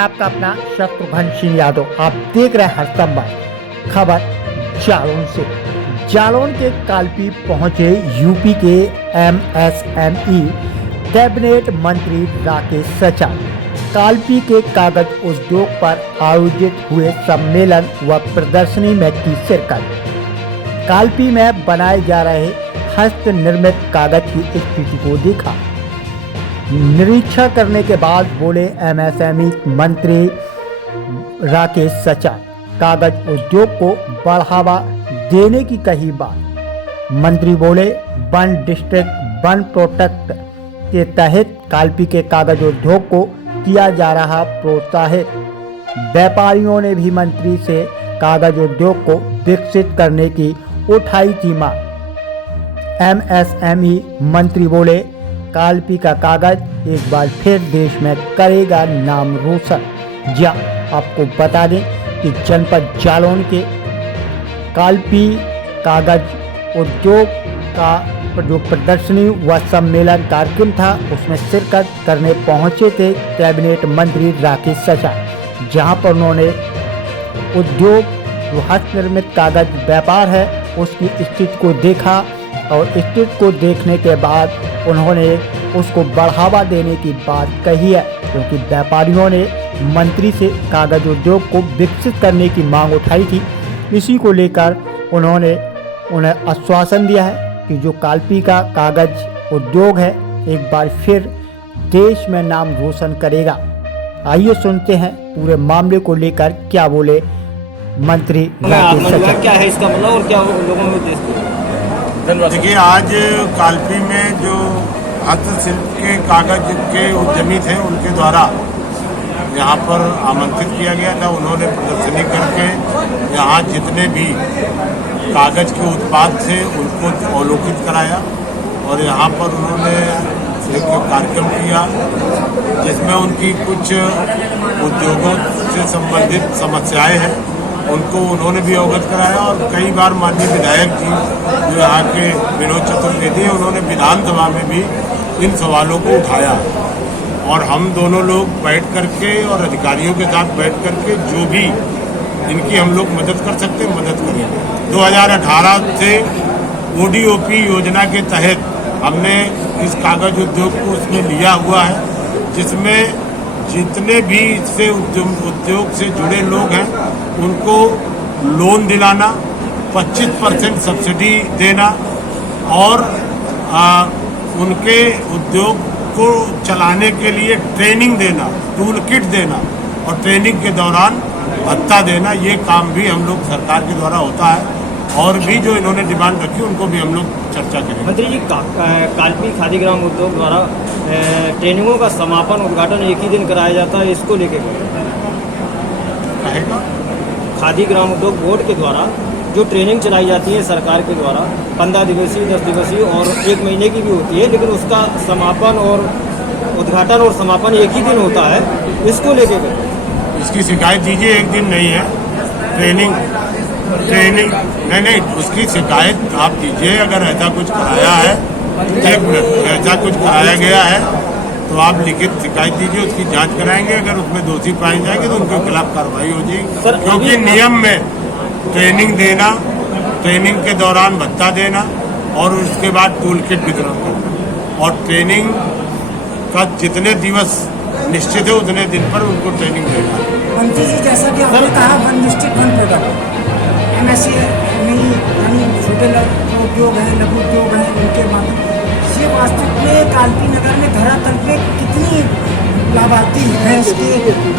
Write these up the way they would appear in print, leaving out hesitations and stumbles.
आपका अपना शत्रुघ्न सिंह यादव। आप देख रहे हैं हर संवाद खबर जालौन से। जालौन के कालपी पहुंचे यूपी के एमएसएमई कैबिनेट मंत्री राकेश सचा। कालपी के कागज उद्योग पर आयोजित हुए सम्मेलन व प्रदर्शनी में की शिरकत। कालपी में बनाए जा रहे हस्त निर्मित कागज की स्थिति को देखा। निरीक्षण करने के बाद बोले एमएसएमई मंत्री राकेश सचा। कागज उद्योग को बढ़ावा देने की कही बात। मंत्री बोले वन डिस्ट्रिक्ट वन प्रोटेक्ट के तहत कालपी के कागज उद्योग को किया जा रहा प्रोत्साहित। व्यापारियों ने भी मंत्री से कागज उद्योग को विकसित करने की उठाई थी मांग। एमएसएमई मंत्री बोले कालपी का कागज एक बार फिर देश में करेगा नाम रोशन। जी आपको बता दें कि जनपद जालौन के कालपी कागज उद्योग का जो प्रदर्शनी व सम्मेलन कार्यक्रम था उसमें शिरकत करने पहुंचे थे कैबिनेट मंत्री राकेश सचा, जहां पर उन्होंने उद्योग जो हस्त निर्मित कागज व्यापार है उसकी स्थिति को देखा और स्थिति को देखने के बाद उन्होंने उसको बढ़ावा देने की बात कही है, क्योंकि व्यापारियों ने मंत्री से कागज उद्योग को विकसित करने की मांग उठाई थी। इसी को लेकर उन्होंने उन्हें आश्वासन दिया है कि जो कालपी का कागज उद्योग है एक बार फिर देश में नाम रोशन करेगा। आइए सुनते हैं पूरे मामले को लेकर क्या बोले मंत्री राकेश सचा। क्या है इसका मतलब और क्या लोगों में उद्देश्य? देखिए, आज कालपी में जो हस्तशिल्प के कागज के उद्यमी थे उनके द्वारा यहाँ पर आमंत्रित किया गया था। उन्होंने प्रदर्शनी करके यहाँ जितने भी कागज के उत्पाद थे उनको अवलोकित कराया और यहाँ पर उन्होंने एक कार्यक्रम किया जिसमें उनकी कुछ उद्योगों से संबंधित समस्याएं हैं उनको उन्होंने भी अवगत कराया। और कई बार माननीय विधायक जी जो यहाँ के विनोद चतुर्वेदी हैं उन्होंने विधानसभा में भी इन सवालों को उठाया और हम दोनों लोग बैठ करके और अधिकारियों के साथ बैठ करके जो भी इनकी हम लोग मदद कर सकते हैं मदद करेंगे। 2018 से ओडीओपी योजना के तहत हमने इस कागज उद्योग को उसमें लिया हुआ है, जिसमें जितने भी इससे उद्योग से जुड़े लोग हैं उनको लोन दिलाना, 25% सब्सिडी देना और उनके उद्योग को चलाने के लिए ट्रेनिंग देना, टूल किट देना और ट्रेनिंग के दौरान भत्ता देना। ये काम भी हम लोग सरकार के द्वारा होता है और भी जो इन्होंने डिमांड रखी उनको भी हम लोग चर्चा करेंगे। मंत्री जी, कालपी खादी ग्राम उद्योग द्वारा ट्रेनिंगों का समापन उद्घाटन एक ही दिन कराया जाता है, इसको लेके खादी ग्राम उद्योग बोर्ड के द्वारा जो ट्रेनिंग चलाई जाती है सरकार के द्वारा 15 दिवसीय 10 दिवसीय और 1 महीने की भी होती है, लेकिन उसका समापन और उद्घाटन और समापन एक ही दिन होता है, इसको लेके इसकी शिकायत दीजिए। एक दिन नहीं है ट्रेनिंग नहीं उसकी शिकायत आप दीजिए। अगर ऐसा कुछ कराया है, एक मिनट, ऐसा कुछ कराया गया है तो आप लिखित शिकायत दीजिए, उसकी जांच कराएंगे। अगर उसमें दोषी पाए जाएंगे तो उनके खिलाफ कार्रवाई हो जाएगी, क्योंकि नियम में ट्रेनिंग देना, ट्रेनिंग के दौरान भत्ता देना और उसके बाद टूल किट वितरण करना और ट्रेनिंग का जितने दिवस निश्चित है उतने दिन पर उनको ट्रेनिंग देना। मंत्री जी, जैसा कि आपने कहा one district one product MSME यानी छोटे उद्योग हैं, लघु उद्योग हैं, उनके माध्यम से वास्तविक में कालपी नगर में धरातल पे कितनी लाभार्थी हैं इसके,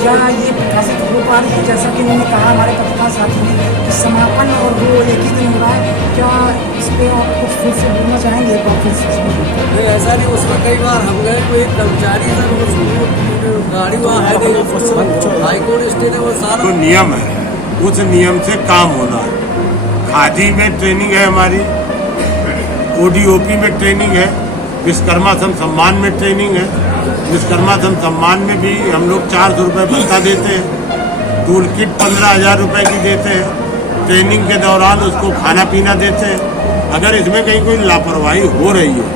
क्या ये प्रकाशित हो पा रही है? जैसा कि उन्होंने कहा हमारे पत्रकार साथी ने कि समापन और वो एक ही दिन हो रहा है, क्या इस पर आप कुछ फिर से बोलना चाहेंगे? नहीं, ऐसा नहीं। उसमें कई बार हम गए, कोई कर्मचारी सर गाड़ी वहाँ है नहीं, हाईकोर्ट स्टे ने वो सारा तो नियम है, उस नियम से काम होना है। खादी में ट्रेनिंग है हमारी, ओडीओपी में ट्रेनिंग है, विश्वकर्मा सम्मान में ट्रेनिंग है। विश्वकर्मा सम्मान में भी हम लोग 400 रुपये भत्ता देते हैं, टूल किट 15,000 रुपये की देते हैं, ट्रेनिंग के दौरान उसको खाना पीना देते हैं। अगर इसमें कहीं कोई लापरवाही हो रही है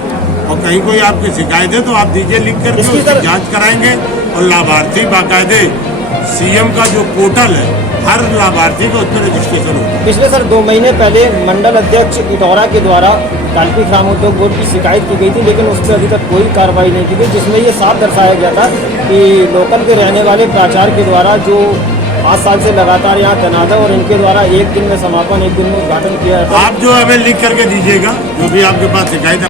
और कहीं कोई आपकी शिकायत है तो आप दीजिए लिख करके, उसकी जांच कराएंगे और लाभार्थी बाकायदे सीएम का जो पोर्टल है हर लाभार्थी का उस पर रजिस्ट्रेशन होता है। पिछले सर 2 महीने पहले मंडल अध्यक्ष इटौरा के द्वारा काल्पी ग्राम उद्योग बोर्ड की शिकायत की गई थी, लेकिन उस पर अभी तक कोई कार्रवाई नहीं की गई, जिसमें ये साफ दर्शाया गया था कि लोकल के रहने वाले प्राचार्य के द्वारा जो 5 साल से लगातार यहाँ तैनात है और इनके द्वारा एक दिन में समापन, एक दिन में उद्घाटन किया जाता है। आप जो हमें लिख करके दीजिएगा जो भी आपके पास शिकायत है।